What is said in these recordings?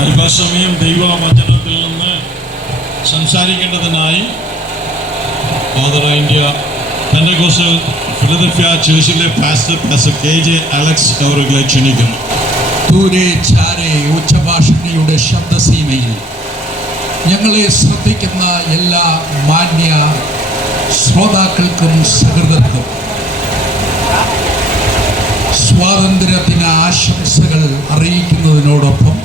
അല്പസമയം ദൈവവചനത്തിൽ നിന്ന് സംസാരിക്കേണ്ടതിനായി ഫാദർ ഇന്ത്യ പെന്തക്കോസ്റ്റൽ ഫിലദൽഫിയ ചർച്ചിലെ പാസ്റ്റർ KJ അലക്സ് അവരെ ക്ഷണിക്കുന്നു. ദൂരെ ചാരെ ഉച്ചഭാഷിണിയുടെ ശബ്ദസീമയിൽ ഞങ്ങളെ ശ്രദ്ധിക്കുന്ന എല്ലാ മാന്യ ശ്രോതാക്കൾക്കും സഹൃദർക്കും സ്വാതന്ത്ര്യദിന ആശംസകൾ അറിയിക്കുന്നതിനോടൊപ്പം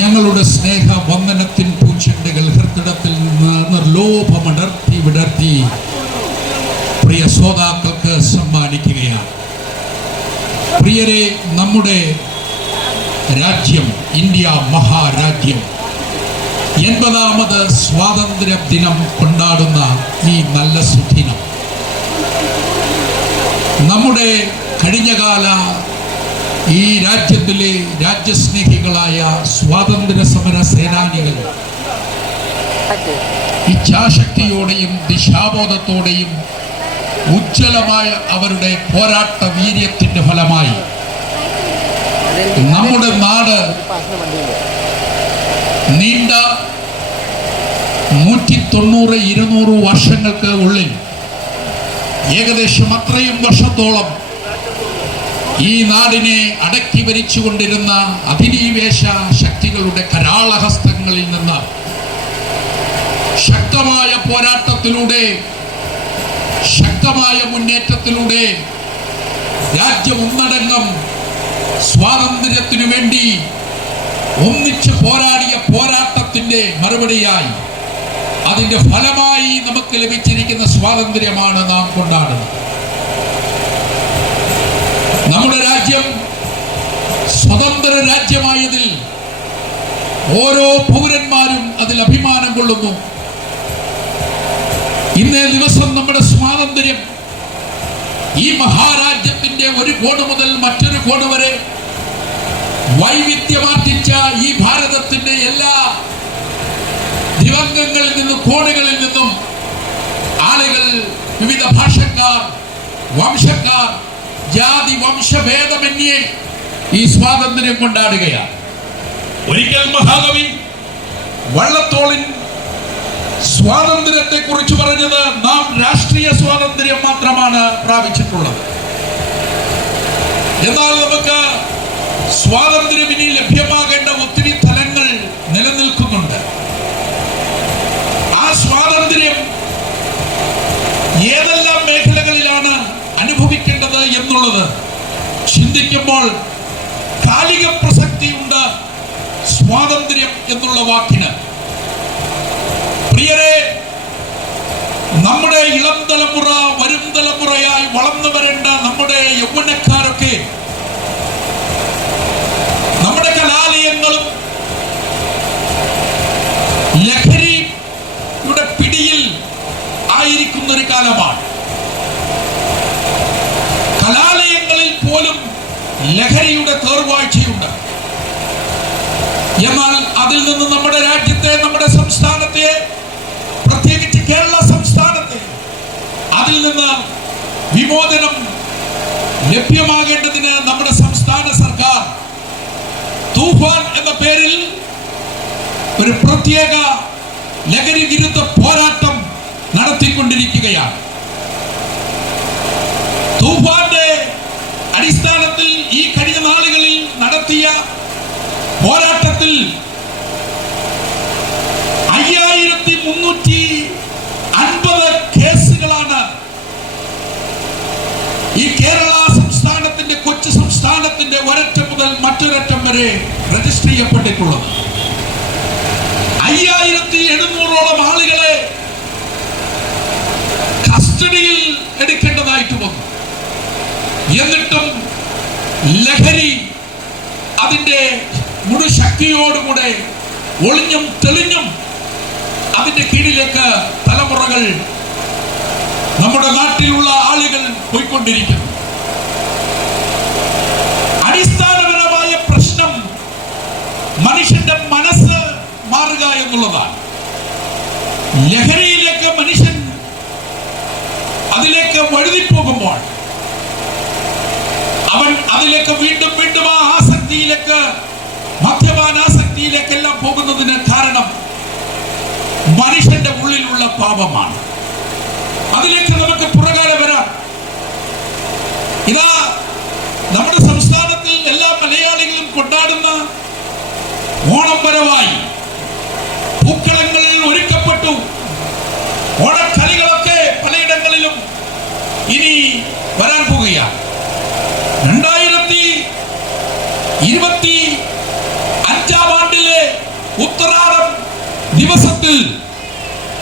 ഞങ്ങളുടെ സ്നേഹ വന്ദനത്തിൻ പൂച്ചെണ്ടുകൾ ഹൃദയത്തിൽ നിന്ന് നിർലോഭമടർത്തി വിടർത്തി പ്രിയ ശ്രോതാക്കൾക്ക് സമ്മാനിക്കുകയാണ്. പ്രിയരെ, നമ്മുടെ രാജ്യം, ഇന്ത്യ മഹാരാജ്യം 80ാമത് സ്വാതന്ത്ര്യ ദിനം കൊണ്ടാടുന്ന ഈ നല്ല സുദിനം നമ്മുടെ കഴിഞ്ഞകാല ഈ രാജ്യത്തിലെ രാജ്യസ്നേഹികളായ സ്വാതന്ത്ര്യ സമര സേനാനികൾ ഇച്ഛാശക്തിയോടെയും ദിശാബോധത്തോടെയും ഉജ്ജ്വലമായ അവരുടെ പോരാട്ട വീര്യത്തിന്റെ ഫലമായി നമ്മുടെ നാട് നീണ്ട 190-200 വർഷങ്ങൾക്ക് ഉള്ളിൽ ഏകദേശം അത്രയും വർഷത്തോളം ഈ നാടിനെ അടക്കി ഭരിച്ചുകൊണ്ടിരുന്ന അധിനിവേശ ശക്തികളുടെ കരാളഹസ്തങ്ങളിൽ നിന്ന് ശക്തമായ പോരാട്ടത്തിലൂടെ, ശക്തമായ മുന്നേറ്റത്തിലൂടെ രാജ്യം ഒന്നടങ്കം സ്വാതന്ത്ര്യത്തിനു വേണ്ടി ഒന്നിച്ച് പോരാടിയ പോരാട്ടത്തിന്റെ മറുപടിയായി അതിന്റെ ഫലമായി നമുക്ക് ലഭിച്ചിരിക്കുന്ന സ്വാതന്ത്ര്യമാണ് നാം കൊണ്ടാടുന്നത്. നമ്മുടെ രാജ്യം സ്വതന്ത്ര രാജ്യമായതിൽ ഓരോ പൗരന്മാരും അതിൽ അഭിമാനം കൊള്ളുന്നു. ഇന്നേ ദിവസം നമ്മുടെ സ്വാതന്ത്ര്യം ഈ മഹാരാജ്യത്തിന്റെ ഒരു കോണ് മുതൽ മറ്റൊരു കോണ് വരെ വൈവിധ്യമാർജിച്ച ഈ ഭാരതത്തിന്റെ എല്ലാ ദിവംഗങ്ങളിൽ നിന്നും കോണുകളിൽ നിന്നും ആളുകൾ, വിവിധ ഭാഷക്കാർ, വംശക്കാർ, ജാതി വംശഭേദമന്യേ ഈ സ്വാതന്ത്ര്യം കൊണ്ടാടുകയാണ്. ഒരിക്കൽ മഹാകവി വള്ളത്തോളിൻ സ്വാതന്ത്ര്യത്തെ കുറിച്ച് പറഞ്ഞത് നാം രാഷ്ട്രീയ സ്വാതന്ത്ര്യം മാത്രമാണ് പ്രാപിച്ചിട്ടുള്ളത്. എന്നാൽ നമുക്ക് സ്വാതന്ത്ര്യം ഇനി ലഭ്യമാകേണ്ട ഒത്തിരി തലങ്ങൾ നിലനിൽക്കുന്നുണ്ട്. ആ സ്വാതന്ത്ര്യം ഏതെല്ലാം മേഖലകളിലാണ് അനുഭവിക്കേണ്ടത് എന്നുള്ളത് ചിന്തിക്കുമ്പോൾ കാലിക പ്രസക്തിയുണ്ട് സ്വാതന്ത്ര്യം എന്നുള്ള വാക്കിന്. പ്രിയരെ, നമ്മുടെ ഇളം തലമുറ, വരും തലമുറയായി വളർന്നു വരേണ്ട നമ്മുടെ യൗവനക്കാരൊക്കെ നമ്മുടെ കലാലയങ്ങളും ലഹരിയുടെ പിടിയിൽ ആയിരിക്കുന്ന ഒരു കാലമാണ്. കലാലയങ്ങളിൽ പോലും ലഹരിയുടെ തേർവാഴ്ചയുണ്ട്. എന്നാൽ അതിൽ നിന്ന് നമ്മുടെ രാജ്യത്തെ, നമ്മുടെ സംസ്ഥാനത്തെ, പ്രത്യേകിച്ച് കേരള സംസ്ഥാനത്തെ അതിൽ നിന്ന് വിമോചനം ലഭ്യമാകേണ്ടതിന് നമ്മുടെ സംസ്ഥാന സർക്കാർ തൂഫാൻ എന്ന പേരിൽ ഒരു പ്രത്യേക ലഹരി വിരുദ്ധ പോരാട്ടം നടത്തിക്കൊണ്ടിരിക്കുകയാണ്. തൂഫാന്റെ അടിസ്ഥാനത്തിൽ ഈ കഴിഞ്ഞ നാളുകളിൽ നടത്തിയ പോരാട്ടത്തിൽ 5350 കേസുകളാണ് ഈ കേരള സംസ്ഥാനത്തിന്റെ, കൊച്ചു സംസ്ഥാനത്തിന്റെ ഒരറ്റം മുതൽ മറ്റൊരറ്റം വരെ രജിസ്റ്റർ ചെയ്യപ്പെട്ടിട്ടുള്ളത്. 5700ഓളം ആളുകളെ കസ്റ്റഡിയിൽ എടുക്കേണ്ടതായിട്ട് വന്നു. എന്നിട്ടും ലഹരി അതിന്റെ മുഴുശക്തിയോടുകൂടെ ഒളിഞ്ഞും തെളിഞ്ഞും അതിന്റെ കീഴിലേക്ക് തലമുറകൾ, നമ്മുടെ നാട്ടിലുള്ള ആളുകൾ പോയിക്കൊണ്ടിരിക്കുന്നു. അടിസ്ഥാനപരമായ പ്രശ്നം മനുഷ്യന്റെ മനസ്സ് മാറുക എന്നുള്ളതാണ്. ലഹരിയിലേക്ക് മനുഷ്യൻ അതിലേക്ക് വഴുതിപ്പോകുമ്പോൾ അവൻ അതിലേക്ക് വീണ്ടും വീണ്ടും ആ ആസക്തിയിലേക്ക്, മദ്യപാനാസക്തിയിലേക്കെല്ലാം പോകുന്നതിന് കാരണം മനുഷ്യന്റെ ഉള്ളിലുള്ള പാപമാണ്. അതിലേക്ക് നമുക്ക് പുറകാലെ വരാം. ഇതാ നമ്മുടെ സംസ്ഥാനത്തിൽ എല്ലാ മലയാളികളും കൊണ്ടാടുന്ന ഓണം വരവായി. പൂക്കളങ്ങളിൽ ഒരുക്കപ്പെട്ടു. ഓണക്കളികളൊക്കെ പലയിടങ്ങളിലും ഇനി വരാൻ പോവുകയാണ്. 2025 ഉത്തരാടം ദിവസത്തിൽ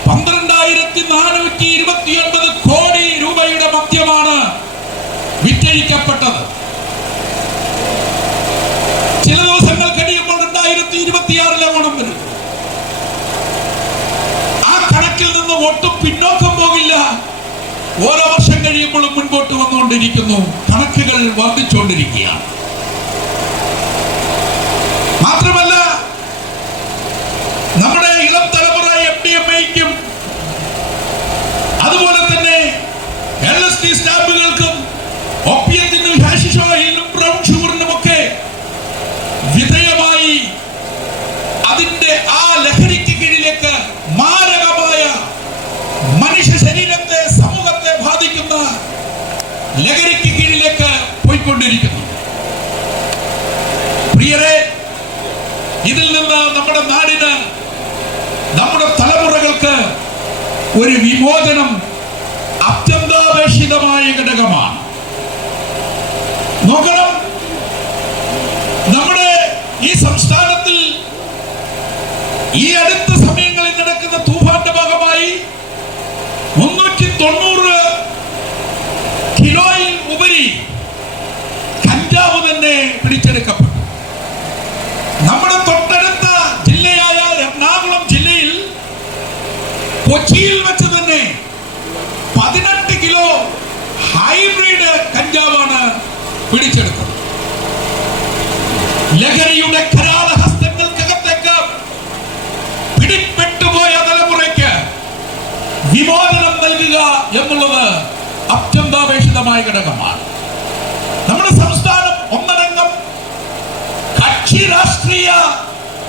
12,429 കോടി രൂപയുടെ മദ്യമാണ് വിറ്റഴിക്കപ്പെട്ടത്. ചില ദിവസങ്ങൾ കഴിയുമ്പോൾ 2026 ഓണം വരും. ആ കണക്കിൽ നിന്ന് ഒട്ടും പിന്നോക്കം പോകില്ല. ഓരോ വർഷം കഴിയുമ്പോഴും മുൻപോട്ട് വന്നുകൊണ്ടിരിക്കുന്നു. കണക്കുകൾ വർദ്ധിച്ചുകൊണ്ടിരിക്കുകയാണ്. മാത്രമല്ല, നമ്മുടെ ഇളം തലമുറ MDMA-ക്കും അതുപോലെ തന്നെ LSD സ്റ്റാമ്പുകൾക്കും ഒപ്പിയത്തിനും ഹാഷിഷ് ഓയിലിനും ബ്രൗൺ ഷുഗറിനുമൊക്കെ വിധേയമായി അതിന്റെ ആ ലഹരിക്ക് കീഴിലേക്ക് മാരകമായ മനുഷ്യ ശരീരത്തെ, സമൂഹത്തെ ബാധിക്കുന്ന ലഹരിക്ക് കീഴിലേക്ക് പോയിക്കൊണ്ടിരിക്കുന്നു. പ്രിയരെ, ഇതിൽ നിന്ന് നമ്മുടെ നാടിന്, നമ്മുടെ തലമുറകൾക്ക് ഒരു വിമോചനം അത്യന്താപേക്ഷിതമായ ഘടകമാണ്. നോക്കണം, നമ്മുടെ ഈ സംസ്ഥാനത്തിൽ ഈ അടുത്ത സമയങ്ങളിൽ നടക്കുന്ന തൂഫാന്റെ ഭാഗമായി 390 കിലോയിൽ ഉപരി കഞ്ചാവ് തന്നെ പിടിച്ചെടുക്കപ്പെട്ടു. നമ്മുടെ തൊട്ടടുത്ത ജില്ലയായ എറണാകുളം ജില്ലയിൽ കൊച്ചിയിൽ വെച്ച് തന്നെ 18 കിലോ ഹൈബ്രിഡ് കഞ്ചാവാണ് പിടിച്ചെടുത്തത്. ലഹരിയുടെ കരാളഹസ്തങ്ങൾക്കകത്തേക്ക് പിടിപ്പെട്ടുപോയ തലമുറയ്ക്ക് വിമോചനം നൽകുക എന്നുള്ളത് അത്യന്താപേക്ഷിതമായ ഘടകമാണ്. നമ്മുടെ സംസ്ഥാനം ഒന്നടങ്കം കക്ഷി രാഷ്ട്രീയ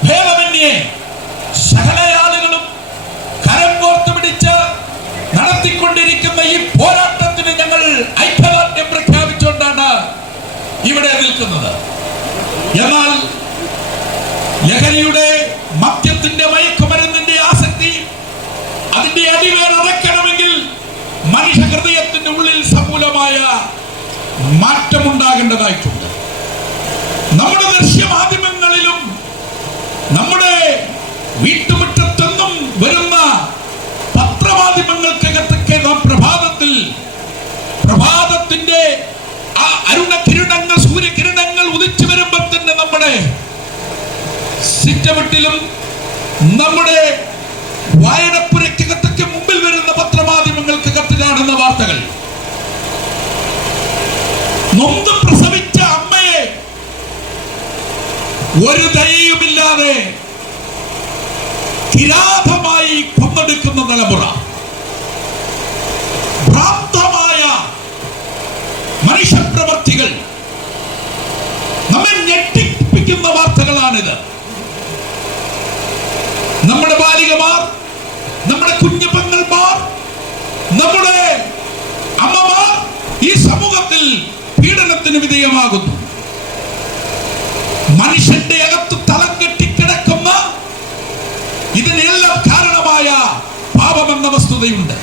ഭേദമന്യേ സകല ആളുകളും കരം കോർത്ത് പിടിച്ച് നടത്തിക്കൊണ്ടിരിക്കുന്ന ഈ പോരാട്ടത്തിന് ഞങ്ങൾ ഐക്യദാർഢ്യം പ്രഖ്യാപിച്ചുകൊണ്ടാണ് ഇവിടെ നിൽക്കുന്നത്. എന്നാൽ ലഹരിയുടെ, മദ്യത്തിന്റെ, മയക്കുമരുന്നിന്റെ ആസക്തി മാറ്റമുണ്ടാകേണ്ടതായിട്ടുണ്ട്. നമ്മുടെ ദൃശ്യമാധ്യമങ്ങളിലും നമ്മുടെ വീട്ടുമുറ്റത്തെന്നും വരുന്ന പത്രമാധ്യമങ്ങൾക്കകത്തൊക്കെ നാം പ്രഭാതത്തിന്റെ ആ അരുണകിരണങ്ങൾ, സൂര്യകിരണങ്ങൾ ഉദിച്ചു വരുമ്പോൾ തന്നെ നമ്മുടെ സിറ്റൗട്ടിലും നമ്മുടെ വായനപ്പുരക്കകത്തൊക്കെ മുമ്പിൽ വരുന്ന പത്രമാധ്യമങ്ങൾക്കകത്ത് കാണുന്ന വാർത്തകൾ, നൊന്ത് പ്രസവിച്ച അമ്മയെ ഒരു ദയയുമില്ലാതെ കിരാതമായി കൊന്നെടുക്കുന്ന തലമുറ, ഭ്രാന്തമായ മനുഷ്യപ്രവർത്തികൾ, നമ്മെ ഞെട്ടിപ്പിക്കുന്ന വാർത്തകളാണിത്. നമ്മുടെ ബാലികമാർ, നമ്മുടെ കുഞ്ഞുപെങ്ങന്മാർ, നമ്മുടെ അമ്മമാർ ഈ സമൂഹത്തിൽ പീഡനത്തിന് വിധേയമാകുന്നു. മനുഷ്യന്റെ അകത്ത് തലം കെട്ടിക്കിടക്കുന്ന ഇതിനെല്ലാം കാരണമായ പാപമെന്ന വസ്തുതയുണ്ട്.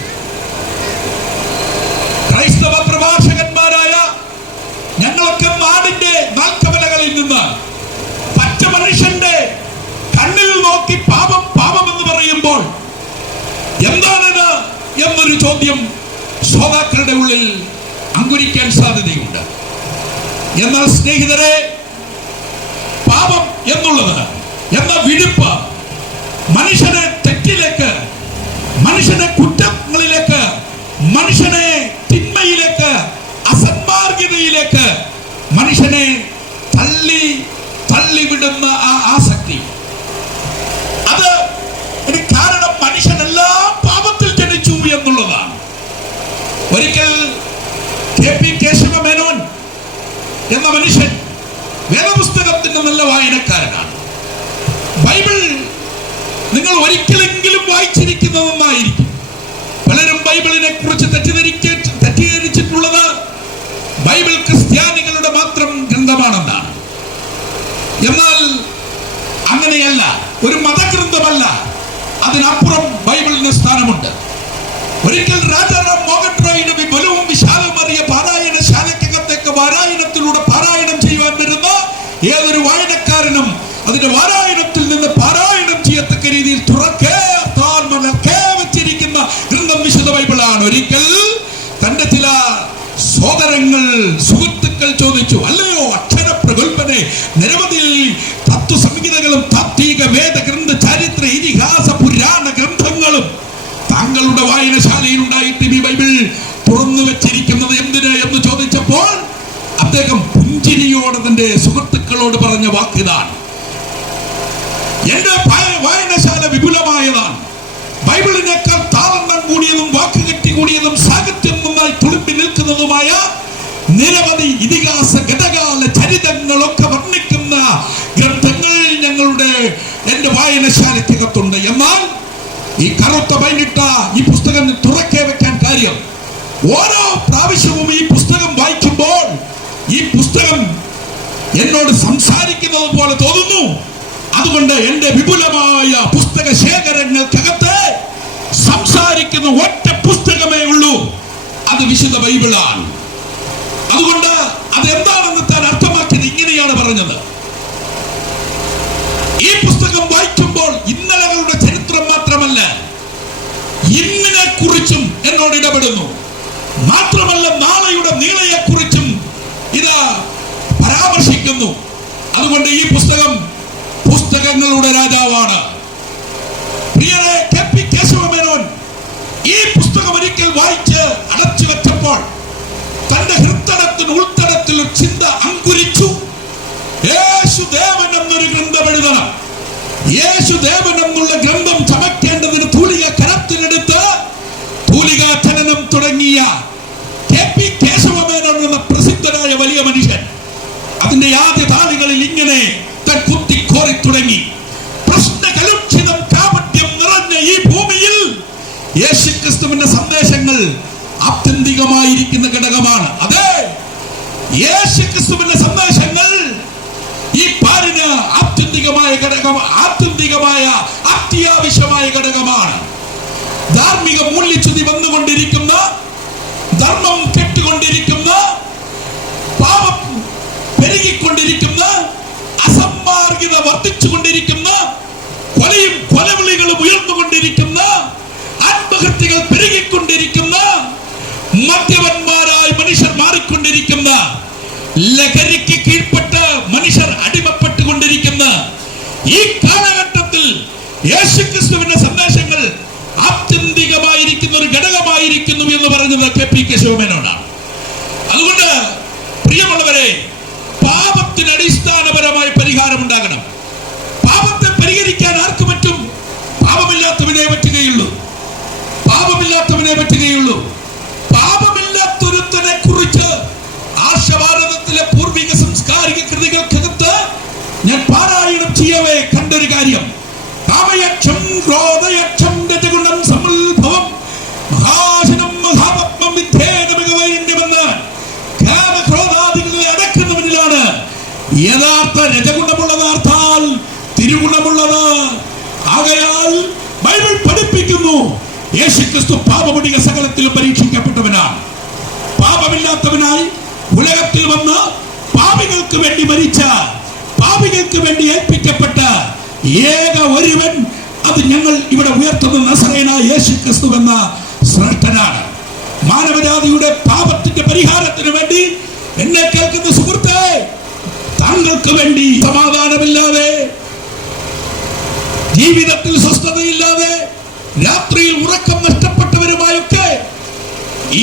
ക്രൈസ്തവ പ്രഭാഷകന്മാരായ ഞങ്ങളൊക്കെ നാടിന്റെ നാൽക്കവലകളിൽ നിന്ന് പച്ച മനുഷ്യന്റെ കണ്ണിൽ നോക്കി പാപം പാപം എന്ന് പറയുമ്പോൾ എന്താണിത് എന്നൊരു ചോദ്യം ശ്രോതാക്കളുടെ ഉള്ളിൽ അങ്കുരിക്കാൻ സാധ്യതയുണ്ട്. എന്നാൽ സ്നേഹിതരെ, പാപം എന്നുള്ളത് എന്ന വിഴുപ്പ് മനുഷ്യനെ തെറ്റിലേക്ക്, മനുഷ്യനെ കുറ്റങ്ങളിലേക്ക്, മനുഷ്യനെ തിന്മയിലേക്ക്, അസന്മാർഗതയിലേക്ക് മനുഷ്യനെ തള്ളിവിടുന്ന ആ ആസക്തി, അത് കാരണം മനുഷ്യനെല്ലാം പാപത്തിൽ ജനിച്ചു എന്നുള്ളതാണ്. ഒരിക്കൽ KP കേശവമേനോൻ എന്ന മനുഷ്യൻ വേദപുസ്തകത്തിന്റെ നല്ല വായനക്കാരനാണ്. ബൈബിൾ നിങ്ങൾ ഒരിക്കലെങ്കിലും വായിച്ചിരിക്കുന്നതെന്നായിരിക്കും. പലരും ബൈബിളിനെ കുറിച്ച് തെറ്റിദ്ധരിച്ചിട്ടുള്ളത് ബൈബിൾ ക്രിസ്ത്യാനികളുടെ മാത്രം ഗ്രന്ഥമാണെന്നാണ്. എന്നാൽ അങ്ങനെയല്ല, ഒരു മതഗ്രന്ഥമല്ല, അതിനപ്പുറം ബൈബിളിന് സ്ഥാനമുണ്ട്. ഒരിക്കൽ രാജാറാം മോഹൻ റോയിയുടെ വിപുലവും വിശാലമേറിയ പാരായണശാലയ്ക്കകത്തേക്ക് പാരായണത്തിലൂടെ പാരായണം ചെയ്യുവാൻ വരുന്ന ഏതൊരു വായനക്കാരനും അതിന്റെ പാരായണത്തിൽ നിന്ന് പാരായണം ചെയ്യത്തക്ക രീതിയിൽ വെച്ചിരിക്കുന്ന ഗ്രന്ഥം വിശുദ്ധ ബൈബിളാണ്. ഒരിക്കൽ തന്റെ ചില സഹോദരങ്ങൾ, സുഹൃത്തുക്കൾ ചോദിച്ചു, അല്ലയോ അക്ഷര പ്രഗത്ഭനെ, നിരവധി തത്വസംഹിതകളും താത്വിക വേദഗ്രന്ഥ ചരിത്ര ഇതിഹാസ പുരാണ ഗ്രന്ഥങ്ങളും താങ്കളുടെ വായനശാലയിൽ ഉണ്ടായിട്ട് ഈ ബൈബിൾ തുറന്നു വെച്ചിരിക്കുന്നത് എന്തിന് എന്ന് ചോദിച്ചപ്പോൾ അദ്ദേഹം പുഞ്ചിരിയോടെ തന്റെ സുഹൃത്തുക്കളോട് പറഞ്ഞ വാക്കിതാണ്, എന്റെ വായനശാല വിപുലമായതാണ്. ബൈബിളിനേക്കാൾ താളെണ്ണം കൂടിയതും വാക്കുകെട്ടി കൂടിയതും സാഹിത്യം നന്നായി തുളുമ്പി നിൽക്കുന്നതുമായ നിരവധി ഇതിഹാസ ഗതകാല ചരിതങ്ങളൊക്കെ വർണ്ണിക്കുന്ന ഗ്രന്ഥങ്ങൾ എന്റെ വായനശാലയ്ക്കകത്തുണ്ട്. എന്നാൽ ഈ കറുത്ത പൈനിട്ട ഈ പുസ്തകം തുറക്കെ വെക്കാൻ കാര്യം, ഓരോ പ്രാവശ്യവും ഈ പുസ്തകം വായിക്കുമ്പോൾ ഈ പുസ്തകം എന്നോട് സംസാരിക്കുന്നത് പോലെ തോന്നുന്നു. അതുകൊണ്ട് എന്റെ വിപുലമായ പുസ്തക ശേഖരങ്ങൾക്കകത്ത് സംസാരിക്കുന്ന ഒറ്റ പുസ്തകമേ ഉള്ളൂ, അത് വിശുദ്ധ ബൈബിളാണ്. അതുകൊണ്ട് അതെന്താണെന്ന് താൻ അർത്ഥമാക്കിയത് ഇങ്ങനെയാണ് പറഞ്ഞത്, ഈ പുസ്തകം വായിക്കുമ്പോൾ ഇന്നലകളുടെ ചരിത്രം മാത്രമല്ല ഇന്നിനെ കുറിച്ചും എന്നോട് ഇടപെടുന്നു. മാത്രമല്ല നാളെയുടെ നീളയെക്കുറിച്ചും ഇത് പരാമർശിക്കുന്നു. അതുകൊണ്ട് ഈ പുസ്തകം പുസ്തകങ്ങളുടെ രാജാവാണ്. പ്രിയരെ, KP കേശവമേനോൻ ഈ പുസ്തകം ഒരിക്കൽ വായിച്ച് അടച്ചു വെച്ചപ്പോൾ തന്റെ ഹൃദയത്തിന് ഉൾത്തടത്തിൽ ഒരു ചിന്ത അങ്കുരിച്ചു. യേശുദേവൻ എന്നൊരു ഗ്രന്ഥം എഴുതണം. യേശുദേവൻ എന്നുള്ള ഗ്രന്ഥം ചമയ്ക്കേണ്ടതിന് തൂലിക കരത്തിലെടുത്ത് തൂലികാചലനം തുടങ്ങിയ KP കേശവമേനോൻ എന്ന പ്രസിദ്ധനായ വലിയ മനുഷ്യൻ അതിന്റെ ആദ്യ താളുകളിൽ ഇങ്ങനെ കുത്തിക്കോറി തുടങ്ങി. പ്രശ്നകലുഷിതം കാപട്യം നിറഞ്ഞ ഈ ഭൂമിയിൽ യേശുക്രിസ്തുവിന്റെ സന്ദേശങ്ങൾ ആത്യന്തികമായിരിക്കുന്ന ഘടകമാണ്. അതെ, യേശുക്രിസ്തുവിന്റെ സന്ദേശങ്ങൾ ഈ പാരിന് ആത്യന്തികമായ ഘടകം, അത്യാവശ്യമായ ഘടകമാണ്. ധാർമ്മിക മൂല്യച്യുതി വന്നുകൊണ്ടിരിക്കുന്ന, ധർമ്മം കെട്ടുകൊണ്ടിരിക്കുന്ന പെരുകിക്കൊണ്ടിരിക്കുന്ന, അസന്മാർഗിത വർദ്ധിച്ചുകൊണ്ടിരിക്കുന്ന, കൊലയും കൊലവിളികളും ഉയർന്നുകൊണ്ടിരിക്കുന്ന, ആത്മഹത്യകൾ പെരുകിക്കൊണ്ടിരിക്കുന്ന, മദ്യപന്മാരായി മനുഷ്യർ മാറിക്കൊണ്ടിരിക്കുന്ന, ലഹരിക്ക് കീഴ്പ്പെട്ട് മനുഷ്യർ അടിമപ്പെട്ടുകൊണ്ടിരിക്കുന്ന ഈ കാലഘട്ടത്തിൽ യേശുക്രിസ്തുവിന്റെ സന്ദേശങ്ങൾ ആത്യന്തികമായിരിക്കുന്ന ഒരു ഘടകമായിരിക്കുന്നു എന്ന് പറഞ്ഞത് KPK ശിവമേനോനാണ്. അതുകൊണ്ട് പ്രിയമുള്ളവരെ, പാപത്തിന് അടിസ്ഥാനപരമായ പരിഹാരം ഉണ്ടാകണം. പാപത്തെ പരിഹരിക്കാൻ ആർക്ക് പറ്റും? പാപമില്ലാത്തവനെ പറ്റുകയുള്ളൂ. പാപമില്ലാത്തവനെ പറ്റുകയുള്ളൂ. പാപമില്ലാത്തൊരുത്തനെ കുറിച്ച് ആർഷഭാരതത്തിലെ പൂർവിക സംസ്കാരിക കൃതികൾക്കകത്ത് ഞാൻ പാരായണം ചെയ്യവേ കണ്ടൊരു കാര്യം, കാമയക്ഷം ക്രോധയക്ഷം രജഗുണം സമുത്ഭവം മഹാശനം മഹാപത്മം വിധേനമികവൈന്യമെന്ന് കാമക്രോധാദികളെ അടക്കുന്നവനിലാണ് യഥാർത്ഥ രജഗുണമുള്ളതാർത്താൽ തിരുഗുണമുള്ളത്. ആകയാൽ ബൈബിൾ പഠിപ്പിക്കുന്നു, യേശുക്രിസ്തു പാപമടിക സകലത്തിലും പരീക്ഷിക്കപ്പെട്ടവനാണ്. പാപമില്ലാത്തവനായി ഉലകത്തിൽ വന്ന് പാപികൾക്ക് വേണ്ടി മരിച്ച, പാപികൾക്ക് വേണ്ടി ഏൽപ്പിക്കപ്പെട്ട ഏക ഒരുവൻ, അത് ഞങ്ങൾ ഇവിടെ ഉയർത്തുന്ന നസറേയനായ യേശുക്രിസ്തു എന്ന ശ്രേഷ്ഠനാണ്. മാനവജാതിയുടെ പാപത്തിന്റെ പരിഹാരത്തിന് വേണ്ടി എന്നെ കേൾക്കുന്ന സുഹൃത്തേ, താങ്കൾക്ക് വേണ്ടി സമാധാനമില്ലാതെ, ജീവിതത്തിൽ സ്വസ്ഥതയില്ലാതെ, രാത്രിയിൽ ഉറക്കം നഷ്ടപ്പെട്ടവരുമായൊക്കെ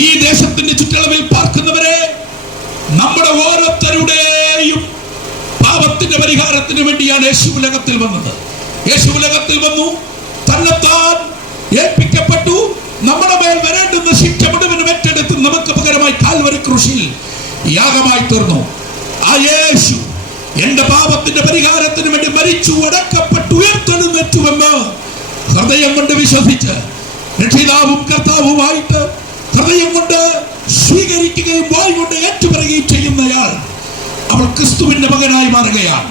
ഈ ദേശത്തിന്റെ ചുറ്റളവിൽ പാർക്കുന്നവരെ, നമ്മുടെ ഓരോരുത്തരുടെയും പാപത്തിന്റെ പരിഹാരത്തിന് വേണ്ടിയാണ് യേശു ഉലകത്തിൽ വന്നത്. യേശു ഉലകത്തിൽ വന്നു, തന്നെത്താൻ ഏൽപ്പിക്കപ്പെട്ടു, നമ്മുടെ മേൽ വരേണ്ടുന്ന ശിക്ഷ മുഴുവനും ഏറ്റെടുത്ത് നമുക്ക് പകരമായി കാൽവരി ക്രൂശിൽ യാഗമായി തീർന്നു. ആ യേശു എന്റെ പാപത്തിന്റെ പരിഹാരത്തിന് വേണ്ടി മരിച്ചു, അടക്കപ്പെട്ടു, ഉയർത്തെഴുന്നേറ്റുവെന്ന് ഹൃദയം കൊണ്ട് വിശ്വസിച്ച് രക്ഷിതാവും കർത്താവുമായിട്ട് ഹൃദയം കൊണ്ട് സ്വീകരിക്കുകയും വായ് കൊണ്ട് ഏറ്റുപറയുകയും ചെയ്യുന്നയാൾ അവൾ ക്രിസ്തുവിന്റെ മകനായി മാറുകയാണ്.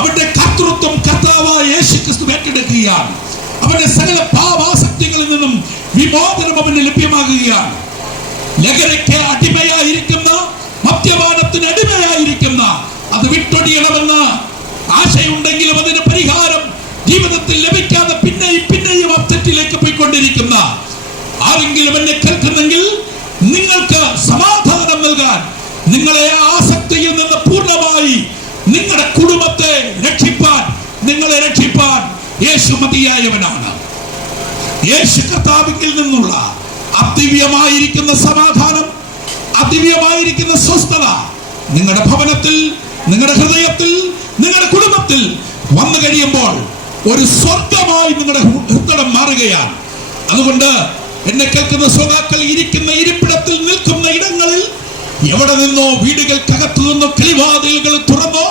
അവന്റെ കർത്തൃത്വം കർത്താവായ യേശുക്രിസ്തു ഏറ്റെടുക്കുകയാണ്. അവന്റെ സകല പാപാസക്തികളിൽ നിന്നും വിമോചനം അവന് ലഭ്യമാകുകയാണ്. ലഹരിക്ക് അടിമയായിരിക്കുന്ന, മദ്യപാനത്തിന് അടിമയായിരിക്കുന്ന, അത് വിട്ടൊടിയണമെന്ന് ആശയുണ്ടെങ്കിലും അതിന് പരിഹാരം ജീവിതത്തിൽ ലഭിക്കാതെ പിന്നെയും പിന്നെയും ആ തെറ്റിലേക്ക് പോയിക്കൊണ്ടിരിക്കുന്ന ആരെങ്കിലും എന്നെ കേൾക്കുന്നെങ്കിൽ, നിങ്ങൾക്ക് സമാധാനം നൽകാൻ, നിങ്ങളെ ആ ആസക്തിയിൽ നിന്ന് പൂർണ്ണമായി നിങ്ങളുടെ കുടുംബത്തെ രക്ഷിപ്പാൻ, നിങ്ങളെ രക്ഷിപ്പാൻ യേശു മതിയായവനാണ്. യേശു കർത്താവിൽ നിന്നുള്ള അതിവ്യമായിരിക്കുന്ന സമാധാനം, അതിവ്യമായിരിക്കുന്ന സ്വസ്ഥത നിങ്ങളുടെ ഭവനത്തിൽ, നിങ്ങളുടെ ഹൃദയത്തിൽ, നിങ്ങളുടെ കുടുംബത്തിൽ വന്നു കഴിയുമ്പോൾ ഒരു സ്വർഗമായി നിങ്ങളുടെ ഹൃദയം മാറുകയാണ്. അതുകൊണ്ട് എന്നെ കേൾക്കുന്ന ശ്രോതാക്കൾ ഇരിക്കുന്ന ഇരിപ്പിടത്തിൽ, നിൽക്കുന്ന ഇടങ്ങളിൽ, എവിടെ നിന്നോ വീടുകൾക്കകത്തു നിന്നോ കിളിവാതിലുകൾ തുറന്നോ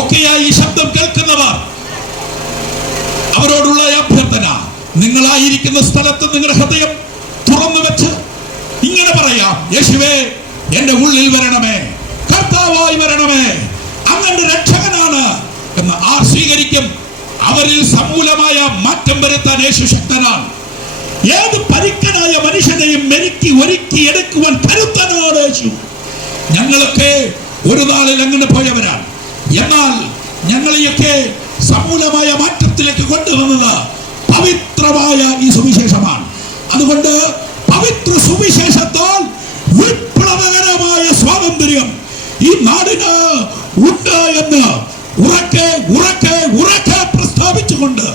ഒക്കെയായി ശബ്ദം കേൾക്കുന്നവർ, അവരോടുള്ള അഭ്യർത്ഥന, നിങ്ങളായിരിക്കുന്ന സ്ഥലത്ത് നിങ്ങളുടെ ഹൃദയം തുറന്നു വെച്ച് ഇങ്ങനെ പറയാം, യേശുവേ എന്റെ ഉള്ളിൽ വരണമേ, കർത്താവായി വരണമേ, അങ്ങന്റെ രക്ഷകനാണ് എന്ന് ആർ സ്വീകരിക്കും, അവരിൽ സമൂലമായ മാറ്റം വരുത്താൻ യേശു ശക്തനാണ്. ഏത് പരിക്കനായ മനുഷ്യനെയും മെരുക്കി ഒരുക്കി എടുക്കുവാൻ കരുത്തനാണ് യേശു. ഞങ്ങളൊക്കെ ഒരു നാളിൽ അങ്ങനെ പോയവരാണ്. എന്നാൽ ഞങ്ങളെയൊക്കെ സമൂലമായ മാറ്റത്തിലേക്ക് കൊണ്ടുവന്നത് പവിത്രമായ ഈ സുവിശേഷമാണ്. അതുകൊണ്ട് പവിത്ര സുവിശേഷത്താൽ വിപ്ലവകരമായ സ്വാതന്ത്ര്യം ഈ നാടിന് ഉണ്ട് എന്ന് ഉറക്കെ ഉറക്കെ ഉറക്കെ പ്രസ്താവിച്ചുകൊണ്ട്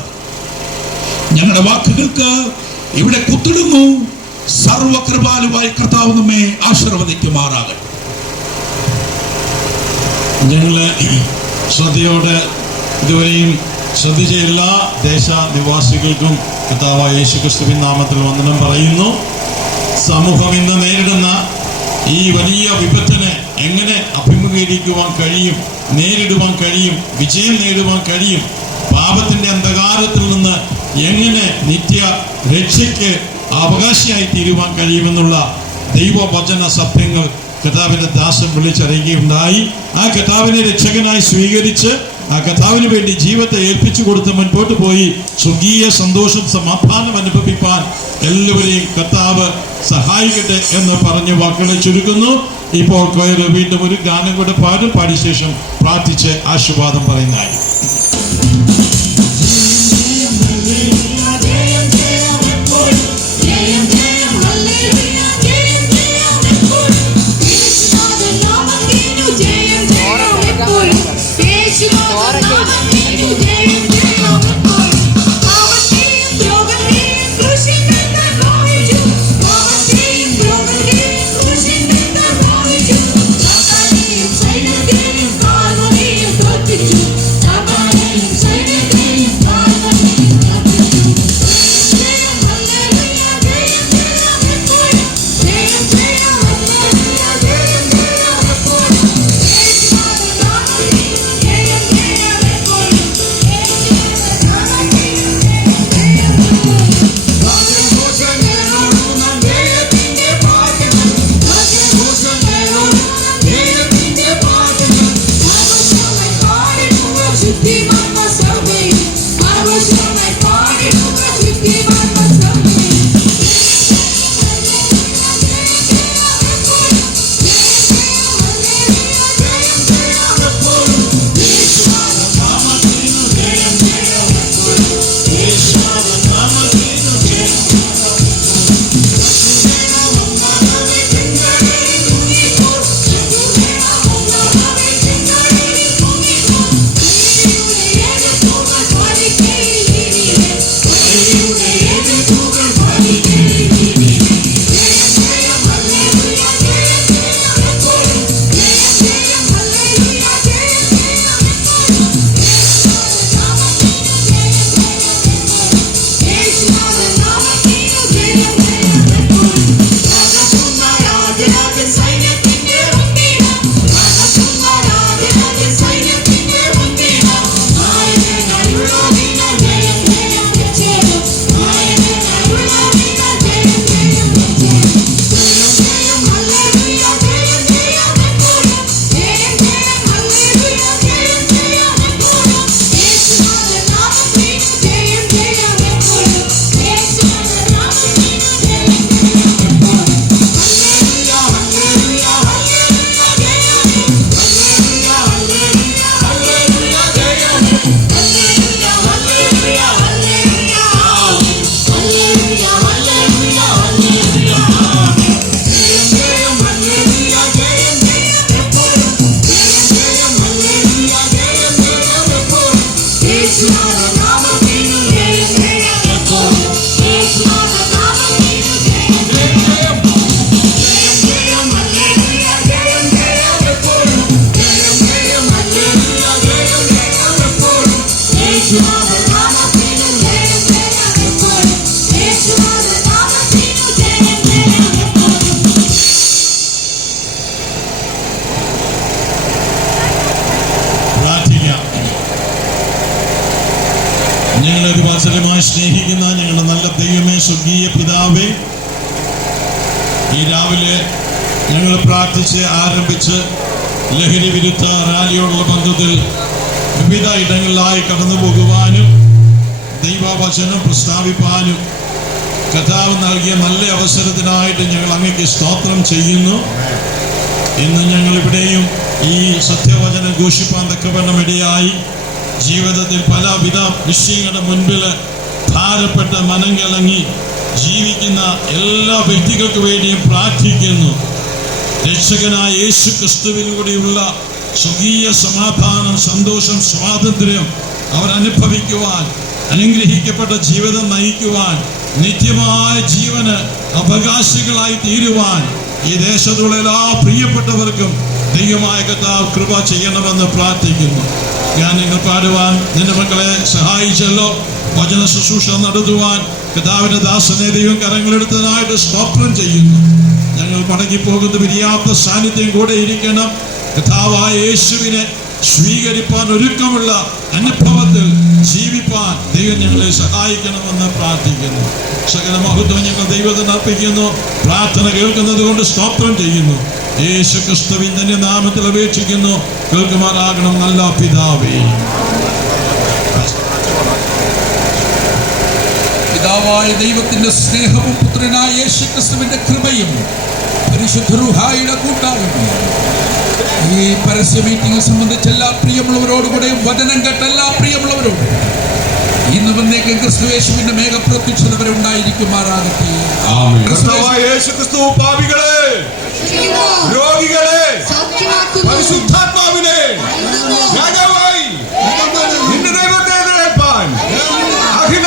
ഞങ്ങളുടെ വാക്കുകൾക്ക് ഇവിടെ കുത്തിടുന്നു. സർവകൃപാലുവായ കർത്താവ് നമ്മെ ആശീർവദിക്കുമാറാകട്ടെ. ഞങ്ങള് ശ്രദ്ധയോടെ ഇതുവരെയും ശ്രദ്ധിച്ച എല്ലാ ദേശനിവാസികൾക്കും കർത്താവായ യേശുക്രിസ്തുവിൻ നാമത്തിൽ വന്ദനം പറയുന്നു. സമൂഹം ഇന്ന് നേരിടുന്ന ഈ വലിയ വിപത്തിനെ എങ്ങനെ അഭിമുഖീകരിക്കുവാൻ കഴിയും, നേരിടുവാൻ കഴിയും, വിജയം നേടുവാൻ കഴിയും, പാപത്തിന്റെ അന്ധകാരത്തിൽ നിന്ന് എങ്ങനെ നിത്യ രക്ഷയ്ക്ക് അവകാശിയായി തീരുവാൻ കഴിയുമെന്നുള്ള ദൈവവചന സത്യങ്ങൾ കർത്താവിന്റെ ദാസൻ വിളിച്ചറിയുകയുണ്ടായി. ആ കർത്താവിനെ രക്ഷകനായി സ്വീകരിച്ച് ആ കർത്താവിന് വേണ്ടി ജീവിതത്തെ ഏൽപ്പിച്ചു കൊടുത്ത് മുൻപോട്ട് പോയി സ്വർഗീയ സന്തോഷം സമാധാനം അനുഭവിപ്പാൻ എല്ലാവരെയും കർത്താവ് സഹായിക്കട്ടെ എന്ന് പറഞ്ഞ് വാക്കുകളെ ചുരുക്കുന്നു. ഇപ്പോൾ കൊയർ വീണ്ടും ഒരു ഗാനം കൂടെ പാടും. പാടിയ ശേഷം പ്രാർത്ഥിച്ച് ആശീർവാദം പറയുന്നതായി. ഞങ്ങളൊരു വാത്സല്യമായി സ്നേഹിക്കുന്ന ഞങ്ങളുടെ നല്ല ദൈവമേ, സ്വർഗീയ പിതാവേ, ഈ രാവിലെ ഞങ്ങൾ പ്രാർത്ഥിച്ച് ആരംഭിച്ച് ലഹരി വിരുദ്ധ റാലിയോടുള്ള ബന്ധത്തിൽ വിവിധ ഇടങ്ങളിലായി കടന്നു പോകുവാനും ദൈവവചനം പ്രസ്താവിപ്പാനും കർത്താവ് നൽകിയ നല്ല അവസരത്തിനായിട്ട് ഞങ്ങൾ അങ്ങേക്ക് സ്തോത്രം ചെയ്യുന്നു. ഇന്ന് ഞങ്ങളിവിടെയും ഈ സത്യവചനം ഘോഷിപ്പാൻ തക്കവണ്ണം ഇടയായി ജീവിതത്തിൽ പലവിധ വിഷയങ്ങളുടെ മുൻപിൽ ഭാരപ്പെട്ട മനം കലങ്ങി ജീവിക്കുന്ന എല്ലാ വ്യക്തികൾക്ക് വേണ്ടിയും പ്രാർത്ഥിക്കുന്നു. രക്ഷകനായ യേശു ക്രിസ്തുവിലൂടെയുള്ള സ്വർഗീയ സമാധാനം, സന്തോഷം, സ്വാതന്ത്ര്യം അവർ അനുഭവിക്കുവാൻ, അനുഗ്രഹിക്കപ്പെട്ട ജീവിതം നയിക്കുവാൻ, നിത്യമായ ജീവന് അവകാശികളായി തീരുവാൻ ഈ ദേശത്തുള്ള എല്ലാ പ്രിയപ്പെട്ടവർക്കും ദൈവമായ കർത്താവ് കൃപ ചെയ്യണമെന്ന് പ്രാർത്ഥിക്കുന്നു. ഞാൻ നിങ്ങൾ പാടുവാൻ നിന്റെ മക്കളെ സഹായിച്ചല്ലോ. വചന ശുശ്രൂഷ നടത്തുവാൻ കർത്താവിന്റെ ദാസനെ ദൈവം കരങ്ങളെടുത്തതായിട്ട് സ്തോത്രം ചെയ്യുന്നു. ഞങ്ങൾ മടങ്ങിപ്പോകുന്ന പിരിയാത്ത സാന്നിധ്യം കൂടെ ഇരിക്കണം. കർത്താവായ യേശുവിനെ സ്വീകരിപ്പാൻ ഒരുക്കമുള്ള അനുഭവത്തിൽ ജീവിപ്പാൻ ദൈവം ഞങ്ങളെ സഹായിക്കണമെന്ന് പ്രാർത്ഥിക്കുന്നു. സകല മഹത്വം ഞങ്ങൾ ദൈവത്തിന് അർപ്പിക്കുന്നു. പ്രാർത്ഥന കേൾക്കുന്നത് കൊണ്ട് സ്തോത്രം ചെയ്യുന്നു. യേശു ക്രിസ്തുവിൻ തന്നെ നാമത്തിൽ അപേക്ഷിക്കുന്നു. കേൾക്കുമാറാകണം നല്ല പിതാവേ. പിതാവായ ദൈവത്തിന്റെ സ്നേഹവും പുത്രനായ യേശു ക്രിസ്തുവിന്റെ കൃപയും പരിശുദ്ധ റൂഹായുടെ കൂട്ടായ്മ ഈ പരസ്യ മീറ്റിംഗ് സംബന്ധിച്ച എല്ലാ പ്രിയമുള്ളവരോടുകൂടെയും വചനം കേട്ട എല്ലാ പ്രിയമുള്ളവരോടും ഇന്ന് വന്നേക്ക് ക്രിസ്തുയേശുവിന്റെ മേഘപ്രത്യക്ഷത വരെ ഉണ്ടായിരിക്കുമാറാകട്ടെ. കർത്താവായ യേശുക്രിസ്തു പാപികളെ, രോഗികളെ, പരിശുദ്ധാത്മാവിനെ രാജാവായി നിന്റെ ദൈവത്തെ എതിരേൽപ്പാൻ അഖില